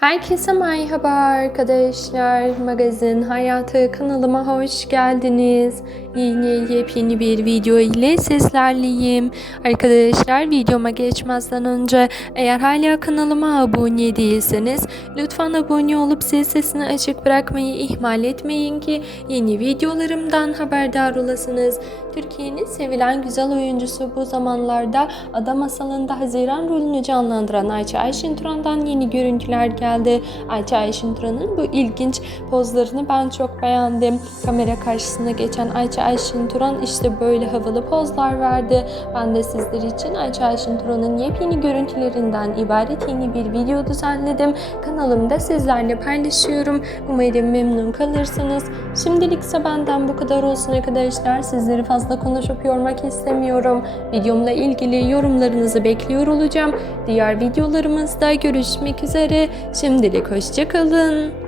Herkese merhaba arkadaşlar. Magazin Hayatı kanalıma hoş geldiniz. Yeni yepyeni bir video ile sizlerleyim. Arkadaşlar videoma geçmezden önce eğer hala kanalıma abone değilseniz lütfen abone olup zil sesini açık bırakmayı ihmal etmeyin ki yeni videolarımdan haberdar olasınız. Türkiye'nin sevilen güzel oyuncusu bu zamanlarda Ada Masalı'nda Haziran rolünü canlandıran Ayça Ayşin Turan'dan yeni görüntüler geldi. Ayça Ayşin Turan'ın bu ilginç pozlarını ben çok beğendim. Kamera karşısına geçen Ayça Ayşin Turan işte böyle havalı pozlar verdi. Ben de sizler için Ayça Ayşin Turan'ın yepyeni görüntülerinden ibaret yeni bir video düzenledim. Kanalımda sizlerle paylaşıyorum. Umarım memnun kalırsınız. Şimdilik ise benden bu kadar olsun arkadaşlar. Sizleri fazla konuşup yormak istemiyorum. Videomla ilgili yorumlarınızı bekliyor olacağım. Diğer videolarımızda görüşmek üzere. Şimdilik hoşçakalın.